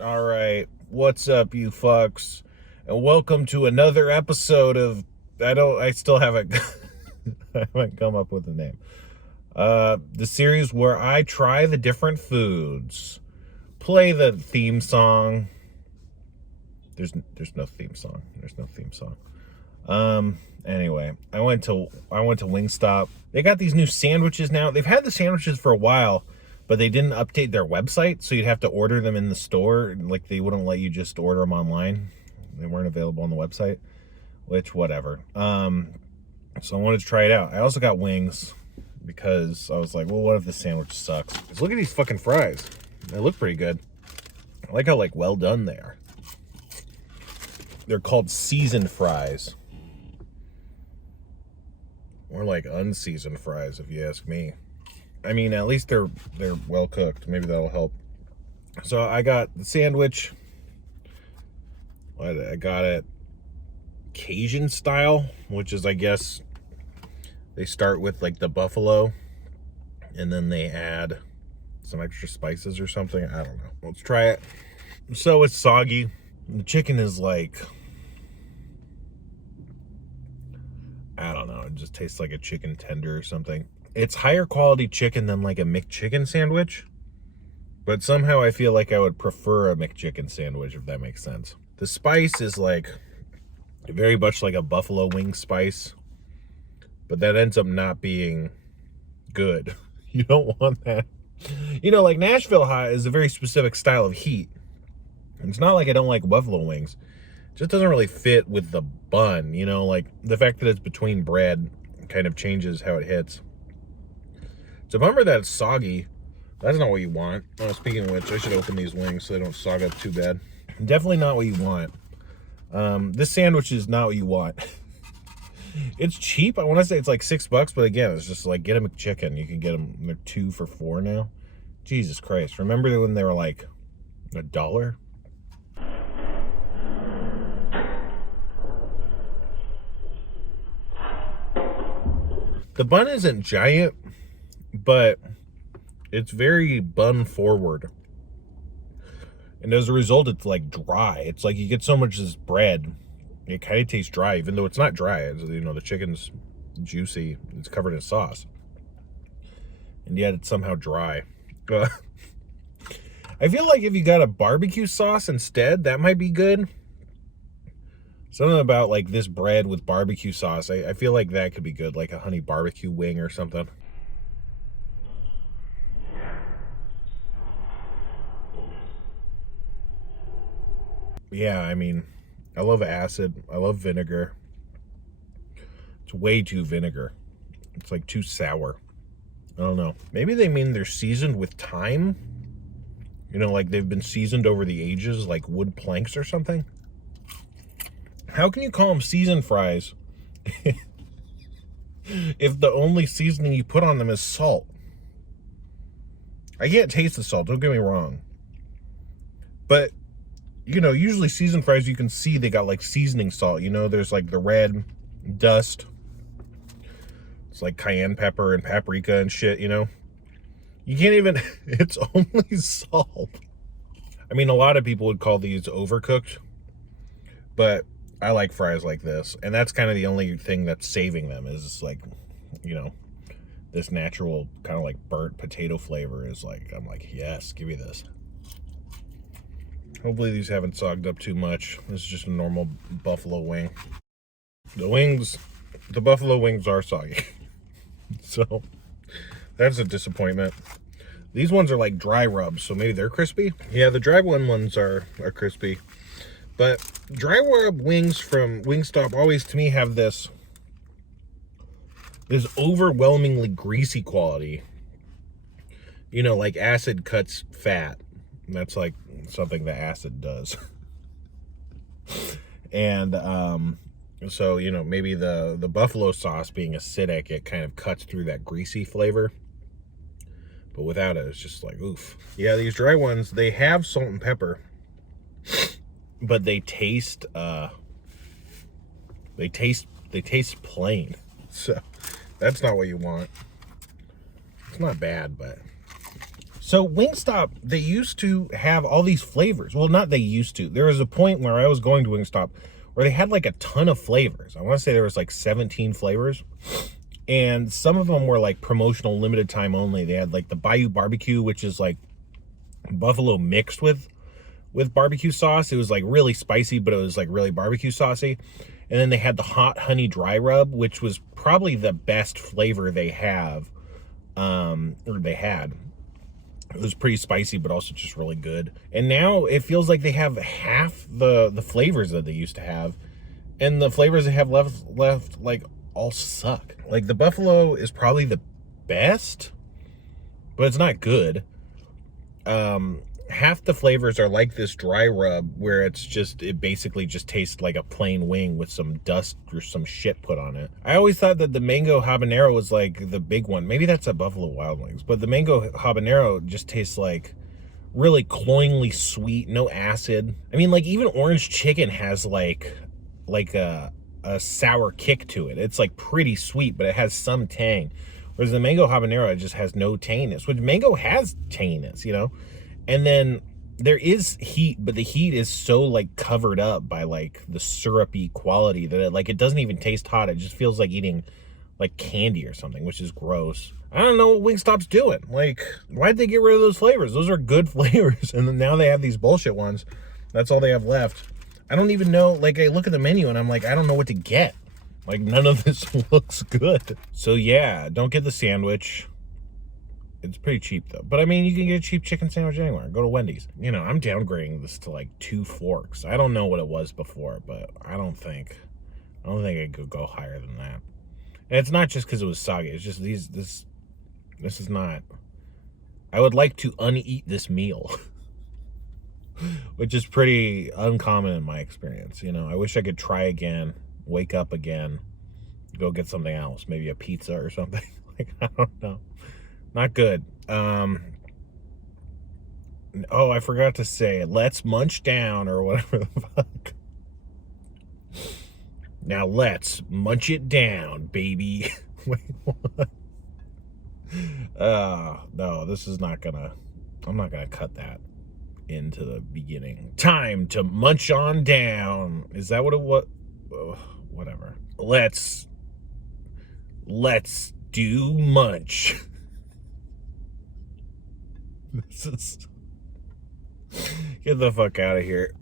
All right, what's up, you fucks, and welcome to another episode of I still haven't I haven't come up with a name. The series where I try the different foods, play the theme song. There's no theme song. There's no theme song. Anyway, I went to Wingstop. They got these new sandwiches now. They've had the sandwiches for a while, but they didn't update their website, so you'd have to order them in the store. Like, they wouldn't let you just order them online. They weren't available on the website, which, whatever. So I wanted to try it out. I also got wings because I was like, well, what if the sandwich sucks? Because look at these fucking fries. They look pretty good. I like how, like, well done they are. They're called seasoned fries. More like unseasoned fries, if you ask me. I mean, at least they're well cooked. Maybe that'll help. So I got the sandwich. I got it Cajun style, which is, I guess, they start with like the buffalo, and then they add some extra spices or something. I don't know. Let's try it. So it's soggy. The chicken is like, I don't know, it just tastes like a chicken tender or something. It's higher quality chicken than like a McChicken sandwich, but somehow I feel like I would prefer a McChicken sandwich, if that makes sense. The spice is like very much like a buffalo wing spice, but that ends up not being good. You don't want that. You know, like Nashville hot is a very specific style of heat. It's not like I don't like buffalo wings. It just doesn't really fit with the bun, you know, like the fact that it's between bread kind of changes how it hits. It's a bummer that it's soggy. That's not what you want. Oh, speaking of which, I should open these wings so they don't sog up too bad. Definitely not what you want. This sandwich is not what you want. It's cheap. I want to say it's like $6, but again, it's just like, get a McChicken. You can get them, they're 2 for $4 now. Jesus Christ. Remember when they were like $1? The bun isn't giant, but it's very bun forward. And as a result, it's like dry. It's like you get so much of this bread, it kind of tastes dry, even though it's not dry. It's, you know, the chicken's juicy. It's covered in sauce. And yet it's somehow dry. I feel like if you got a barbecue sauce instead, that might be good. Something about like this bread with barbecue sauce, I feel like that could be good, like a honey barbecue wing or something. Yeah, I mean, I love acid. I love vinegar. It's way too vinegar. It's like too sour. I don't know. Maybe they mean they're seasoned with time. You know, like they've been seasoned over the ages, like wood planks or something. How can you call them seasoned fries if the only seasoning you put on them is salt? I can't taste the salt, don't get me wrong. But, you know, usually seasoned fries, you can see they got like seasoning salt. You know, there's like the red dust. It's like cayenne pepper and paprika and shit, you know? You can't even, it's only salt. I mean, a lot of people would call these overcooked, but I like fries like this, and that's kind of the only thing that's saving them is like, you know, this natural kind of like burnt potato flavor is like, I'm like, yes, give me this. Hopefully these haven't sogged up too much. This is just a normal buffalo wing. The buffalo wings are soggy. So that's a disappointment. These ones are like dry rubs, so maybe they're crispy. Yeah, the dry ones are crispy. But dry rub wings from Wingstop always, to me, have this overwhelmingly greasy quality. You know, like acid cuts fat. That's like something that acid does. And so, you know, maybe the buffalo sauce being acidic, it kind of cuts through that greasy flavor. But without it, it's just like, oof. Yeah, these dry ones, they have salt and pepper, but they taste plain. So that's not what you want. It's not bad, but So Wingstop, they used to have all these flavors. Well, not they used to. There was a point where I was going to Wingstop where they had like a ton of flavors. I want to say there was like 17 flavors. And some of them were like promotional, limited time only. They had like the Bayou barbecue, which is like buffalo mixed with barbecue sauce. It was like really spicy, but it was like really barbecue saucy. And then they had the hot honey dry rub, which was probably the best flavor they have, or they had. It was pretty spicy, but also just really good. And now it feels like they have half the flavors that they used to have, and the flavors they have left like all suck. Like the buffalo is probably the best, but it's not good. Half the flavors are like this dry rub where it basically just tastes like a plain wing with some dust or some shit put on it. I always thought that the mango habanero was like the big one. Maybe that's at Buffalo Wild Wings, but the mango habanero just tastes like really cloyingly sweet, no acid. I mean, like even orange chicken has like a sour kick to it. It's like pretty sweet, but it has some tang. Whereas the mango habanero, it just has no tanginess, which mango has tanginess, you know? And then there is heat, but the heat is so like covered up by like the syrupy quality that it doesn't even taste hot. It just feels like eating like candy or something, which is gross. I don't know what Wingstop's doing. Like, why'd they get rid of those flavors? Those are good flavors. And then now they have these bullshit ones. That's all they have left. I don't even know, like I look at the menu and I'm like, I don't know what to get. Like none of this looks good. So yeah, don't get the sandwich. It's pretty cheap though. But I mean, you can get a cheap chicken sandwich anywhere. Go to Wendy's. You know, I'm downgrading this to like 2 forks. I don't know what it was before, but I don't think I could go higher than that. And it's not just because it was soggy. It's just this is not. I would like to uneat this meal, which is pretty uncommon in my experience. You know, I wish I could try again, wake up again, go get something else, maybe a pizza or something. Like I don't know. Not good. Oh, I forgot to say, let's munch down or whatever the fuck. Now let's munch it down, baby. Wait, what? No, this is not gonna, I'm not gonna cut that into the beginning. Time to munch on down. Is that what it was? Oh, whatever. Let's do munch. This is... Get the fuck out of here.